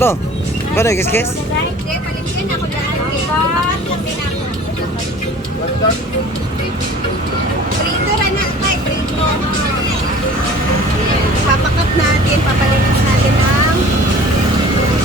to. Ikaw na, kiss-kiss. Hindi, paligyan ako dyan. Ibahan lang din ako. Prito na na. Ay, prito. Papakat natin, papalinis natin ang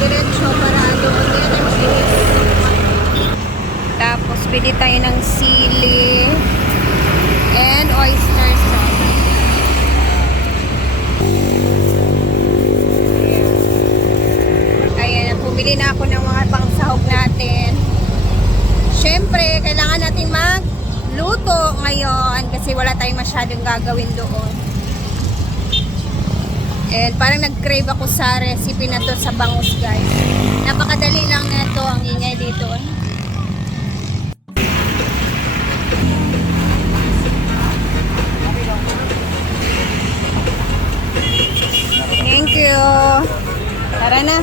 diretso para doon. Hindi natin makinis. Tapos, pili tayo ng sili and oyster sauce. Ayan, pumili na ako ng mga pangsahog natin. Siyempre, kailangan natin magluto ngayon kasi wala tayong masyadong gagawin doon. And parang nag-crave ako sa recipe na to sa bangus, guys. Napakadali lang na to, ang ingay dito. Thank you. Tara na.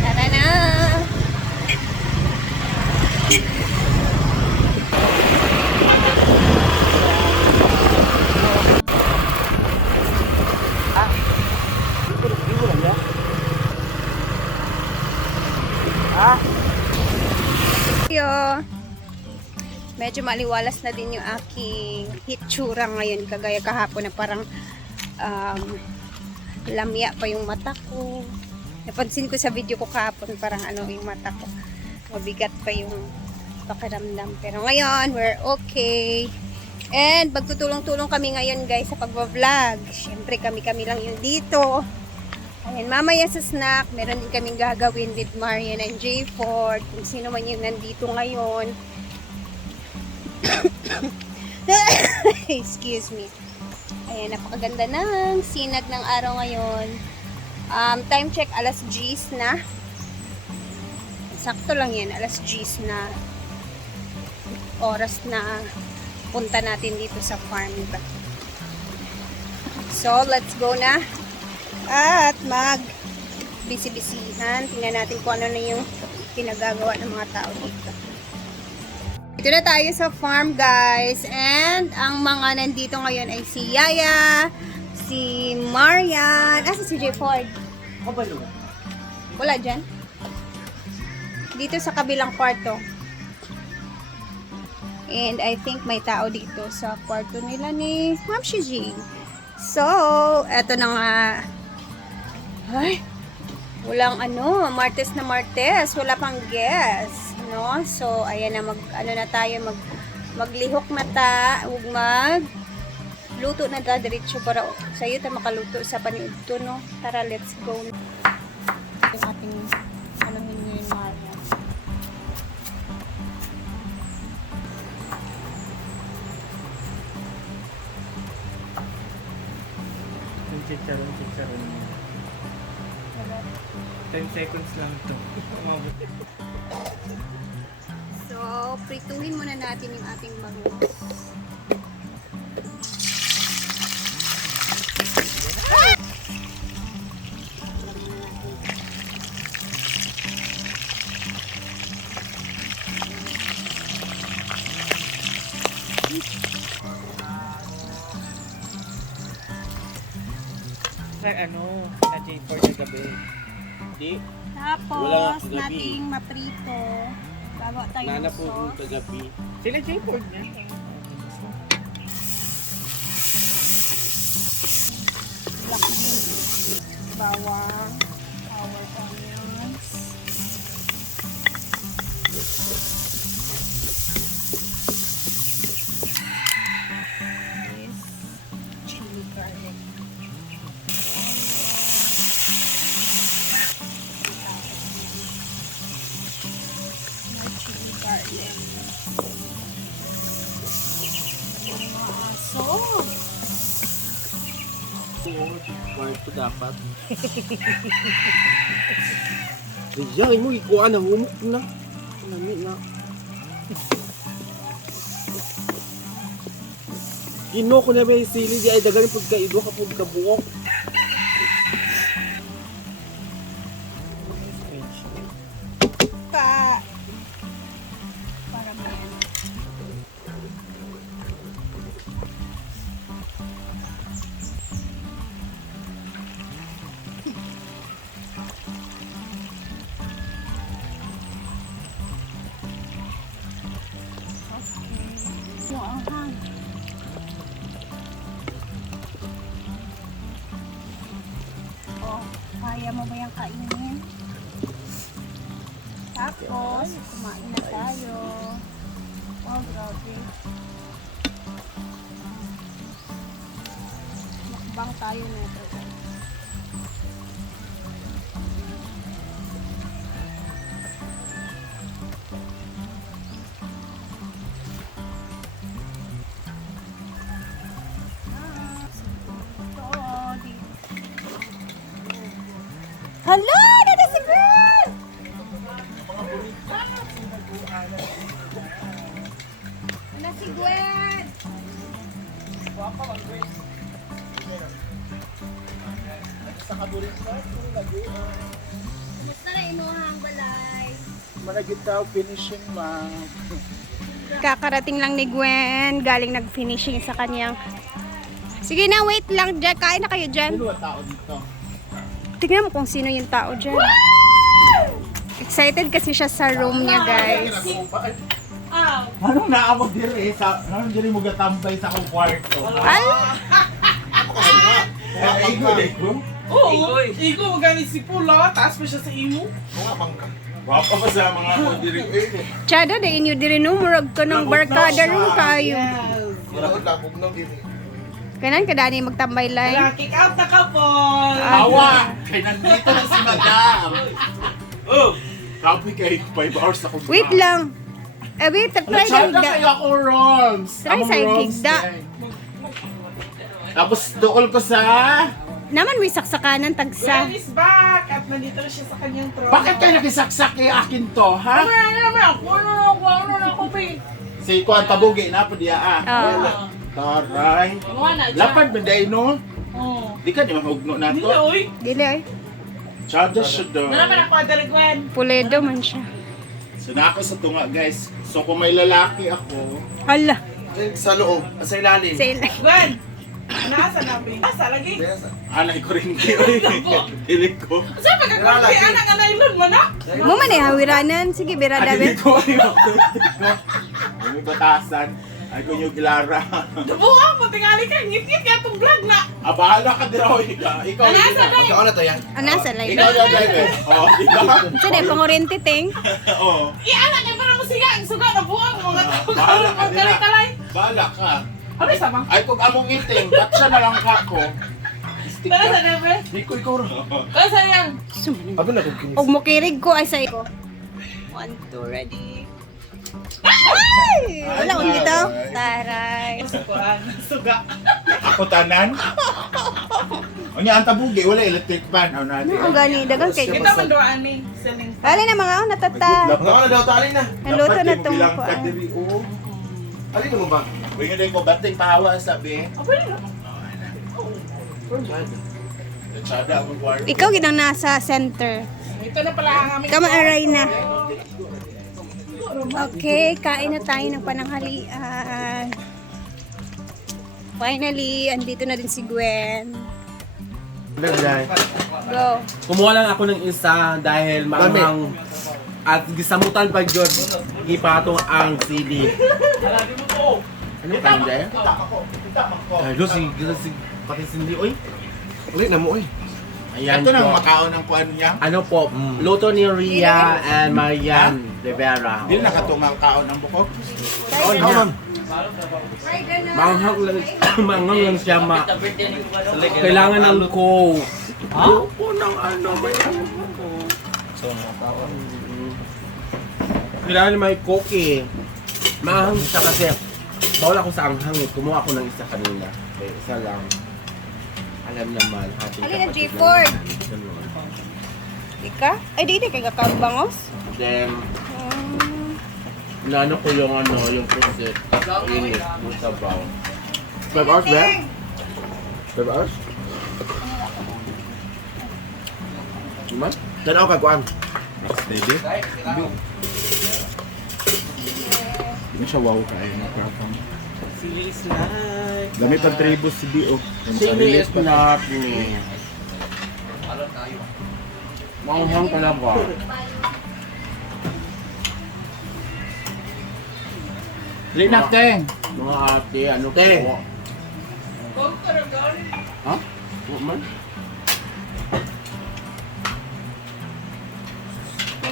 Tara na. Medyo maliwalas na din yung aking hitsura ngayon, kagaya kahapon na parang lamya pa yung mata ko. Napansin ko sa video ko kahapon parang yung mata ko mabigat pa yung pakiramdam, pero ngayon we're okay. And magtutulong-tulong kami ngayon, guys, sa pagbablog. Syempre kami lang yun dito. Ayan, mamaya sa snack meron din kaming gagawin with Marian and J Ford, kung sino man yung nandito ngayon. Excuse me. Ayan, napakaganda ng sinag ng araw ngayon. Time check, alas 10 na. Sakto lang yan, alas 10 na oras na punta natin dito sa farm. So, let's go na. At bisi-bisihan. Tingnan natin kung ano na yung pinagagawa ng mga tao dito. Dito na tayo sa farm, guys. And ang mga nandito ngayon ay si Yaya, si Marian, si J Ford. Wala dyan. Dito sa kabilang kwarto. And I think may tao dito sa kwarto nila ni Ma'am Shiji. So, eto na nga. Ay, walang Martes na Martes. Wala pang guest. No? So, ayan na, maglihok na ta, huwag luto na ta diretso para sa iyo tayo makaluto sa paniudto, no? Tara, let's go. Yung ating ngayon, Maria. Yung chicharon. 10 seconds lang ito. So, prituhin muna natin yung ating bangus. Na J4 na gabi. Di? Tapos, nating maprito. Bago tayo ng sauce. Kagabi. Sila J4 niya. Black beans. Bawang. Our onions. Chili garlic. Kwarto dapat. Diyan mo ikuha na humok na. Lami na. Gino ko na ba yung sili di ay dagan pagkaido kapag kabuok. Kaya mo ba yung kainin? Tapos, kumain na tayo. Oh, grabe. Mukbang tayo nito. Hala! Nada si girl! Wala si Gwen! Kumusta na inuhang balay? Managit daw finishing ma. Kakarating lang ni Gwen, galing nag-finishing sa kanyang. Sige na, wait lang dyan. Kain na kayo dyan. Sino ang tao dito? Tignan mo kung sino yung tao dyan. Excited kasi siya sa room niya, guys. Anong naamog diri sa anong diri mo gatambay sa akong kwarto? Al! Igo. Oo, igo magaling si Pula, taas pa siya sa imo. Wapa pa sa mga mo diri Chada, da inyo diri no, murag ka ng barkada rin kayo. Labog na diri. Kanan ka dani magtambay lang. Wala, kick out na ka po. Awa! Kay nandito na si Madam. Oh, copy kay 5 hours ako. Wait lang. Wait, try Nagtsada lang kayo da. ako Roms. Try Ako, sa Roms, higda. eh. Tapos dool ko sa... Naman may saksakanan tagsa. Gwen is back at nandito na siya sa kanyang trono. Bakit kayo nakisaksak kay akin to, ha? Ano na ako, babe? Si Kuan Tabugi na po diya ah. Oh. Taray. Wala dyan. Lapad ba day no? Oo. Di ka di mahugno na Hindi, to. oy. Dili ay. Tsada siya daw. Ano naman ako, Adere Gwen? Puledo man siya. So na ako sa tunga guys. So kung may lalaki ako, Hala. sa loob, sa ilalim. Say lang. Gwen! Nasa na, babe? Nasa lagi? Anay ko rin kayo. Pilit ko. Saan magkakaroon kay anak nga nailon mo na? Mo man eh, hawiranan. Sige, birada Pilit be. ko. May batasan. Ay ko yung Gilara. Nabuha mo, tingali ka, ngit-ngit ka itong vlog na. Bahala ka din ako. Ikaw. Nasa na eh. na to yan? Anasa lang. Ikaw yung driver. Oh, di ba? Sa de pangoriente ting. Oo. I-anak niya para mo siya, ang suga na buha mo. Mga Bahala ka din. kalay-kalay. Bahala ka. Ano isa ba? Ay kung among iting, ba't siya na lang kako? Stick Nasa ka. na, be? Ikaw rin. Nasa yan? Aba na kung Og mo kirig ko ay sa ko. 1, 2, ready. Ay! Wala ko dito. Taray. Kuan, suga. Ako tanan? O niya, ang tabugi, wala electric fan. Ano natin? Ang gani, dagang kay. Kita man doon ni selling. Hali na mga ako natata. Mga na daw tali na. Naluto na tong bilang kuan. kadiri o. Alin mo ba? Uy, hindi ko bating pahawa sabi. Oh, pwede na. Tsada ang kwarto. Ikaw ginang nasa center. Ito na pala ang aming... Kama-aray na. Okay, kain na tayo ng pananghalian. Finally, andito na din si Gwen. Go. Kumuha lang ako ng isa dahil maanghang at gisamutan pa yun. Gipatong ang CD. Ano ka hindi? Ay, si pati sindi, oy. Ulit na mo, uy. Ayan Ito na ang po. makaon ng kuan niya. Ano po, luto ni Ria and Marian Rivera. Hindi nakatungang kaon ng buko. Oh, niya. Maanghang lang, maanghang lang siya kailangan ng coke. Ayoko ng ano ba yan? Kailangan may coke eh. Maanghang siya kasi. Bawal ako sa anghang eh. Kumuha ako ng isa kanina. Okay, isa lang. Alam naman, hating Alin na, kapatid J4? naman. Ganun. Ika? Ay, di kay kakabangos. Then, naano ko yung ano, yung pusit. Init mo sa baw. 5 hours ba? 5 hours? Diba? Tanaw ka kuan. Baby. Hindi siya wow kayo. Silis like. Gamit ang tribo si Dio. Sili is not me. Manghang talaga. Linak, Teng. Mga ate, ano po? Te. Ha? What man?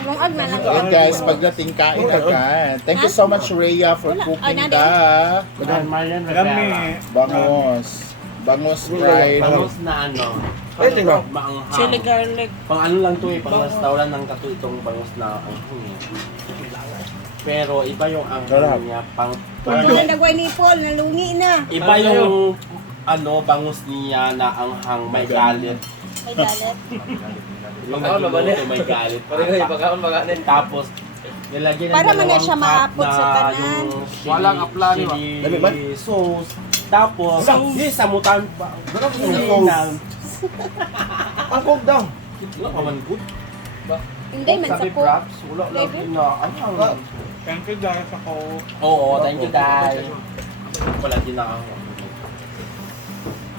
Lungag na lang. Ayan guys, pagdating kain agad. Thank you so much Rhea for Wala. cooking Ay, ka. Madam Marian Rivera. Bangos. Bangos fried. Bangus na ano. Maanghang. Chili garlic. Pang ano lang to eh, pang restaurant ng kato itong bangus na anghang eh. Pero iba yung anghang niya, pang Ito na nagway ni Paul, nalungi na. iba yung ano bangus niya na anghang may galit. May galit. Yung nagluluto may galit. Tapos nilagyan ng Para man na dalawang siya cup maapot sa na tanan. yung Walang aplan, chili sauce. Tapos, di samutan pa. Ang cook daw. Wala ka man good. Hindi man sa Sabi ko. props, wala lang Flavor? na anghang. Thank you guys ako. Oo, thank you guys. Wala din na ako.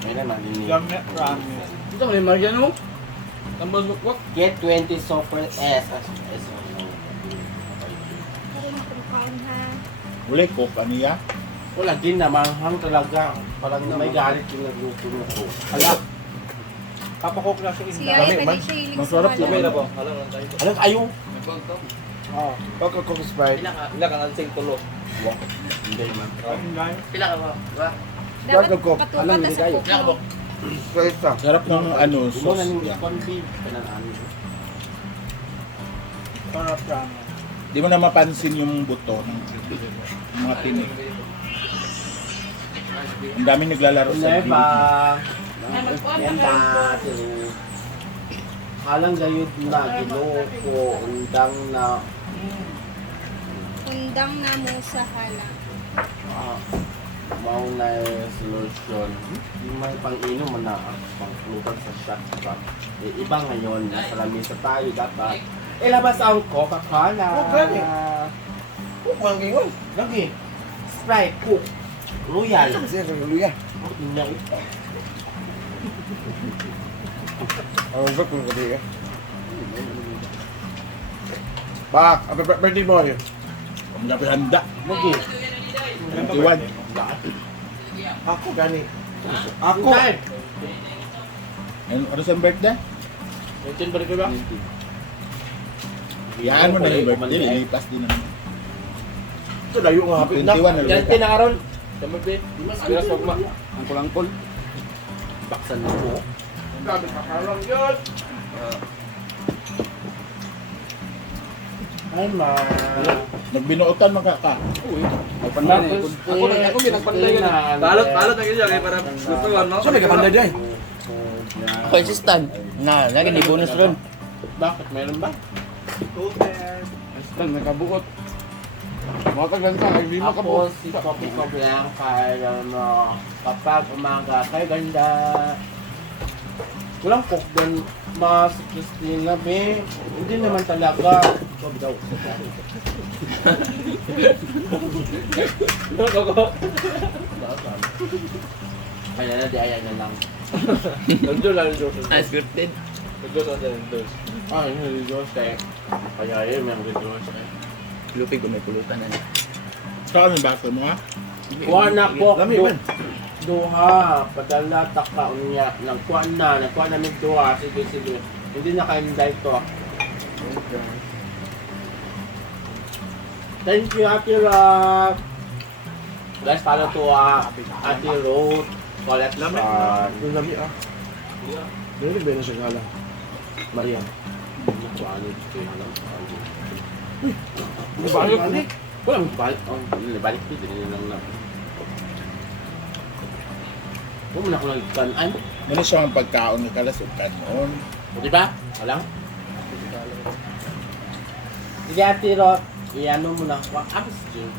Ayun na, nalinig. Gamit ramen. Ito may Marian mo. Tambal bukwak. Get 20 software S. Uli cook aniya. Wala din na, manghang talaga. Parang may galit yung nagluto ko. Hala, Papakok na siya Si Yaya pa din siya hilig sa Masarap halal. naman. po. Alam lang tayo. hala kayo. Pagka-cook fried. Ila ka nansing tulo. Hindi man. Pila ka ba? Ba? Dapat Gago. katukan na sa kuko. Sarap ng ano, Gusto na sauce. yung corn beef. Pinanaan. Sarap ramen. Di mo na mapansin yung buto ng mga tinik. Ang dami naglalaro sa Never. video. Yan ba? Halang gayud na ginoko. Undang na. Undang na mo sa halang. Mauna solution. Yung may pang-inom mo na pang-flutan sa shot ba? Iba ngayon, nasa lamisa tayo dapat. Ilabas ang Coca-Cola. Oh, grabe. Cook, mangingon. Lagi. Sprite, Coke. Royal. Luya. Oh, yun na ito. Ang ba kung kasi ka? Bak, apa birthday boy? Ang dami handa. Lagi. 21. Ako gani. Ako. Ano sa birthday? 19 ba rin ba? Iyaan mo na yung birthday. Ilipas din naman. Ito layo nga hapit na. 21 na Yan rin. tinakaron. Tama ba? Kira sa ugma. Angkol-angkol. Baksan mo po. Grabe kakarang yun. Ay, ma. Nagbinuotan magkaka. Ako may nagpanday yun. Balot ang ganyan kaya para gusto ko no. So may kapanday dyan. Ako assistant. Na, lagi ni bonus ron. Bakit? Meron ba? Assistant nakabuot. Mga kaganta ay di Ako makabuot. si Kopi Kopi ang kaya ano, kapag umaga kay ganda. Walang cook doon, mga si Christina be. Hindi naman talaga. Kobi daw. Kaya na di ayan na lang. Nandun lang doon. Scripted. Nandun lang doon. Ah, yun yung Diyos eh. Kaya yun, may Diyos eh. Lupi ko may pulutan na. Saan yung baso mo ha? Kuha na po. Lami man. Duha, padala taka unya, nagkuha na may duha, sige. Hindi na kayo dahil to. Thank you, Ate Rock. Guys, follow to Ate Ruth. Colette Star. Yung lami ah. Dili ba na siya gala? Maria. Nakuha nito yung alam. Balik. Walang balik. Oh, balik dito. Hindi lang na. Huwag mo na ko nagkanan. Ano siya ang pagkaon ng kalasukan noon? O diba? Walang? Sige Ate Rock. Iano mo na. Ang stew.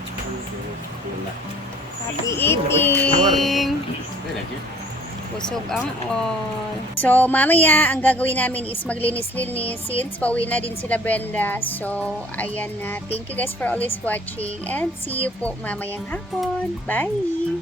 Happy eating! Busog ang all. So, mamaya, ang gagawin namin is maglinis-linis since pauwi na din sila Brenda. So, ayan na. Thank you guys for always watching and see you po mamayang hapon. Bye!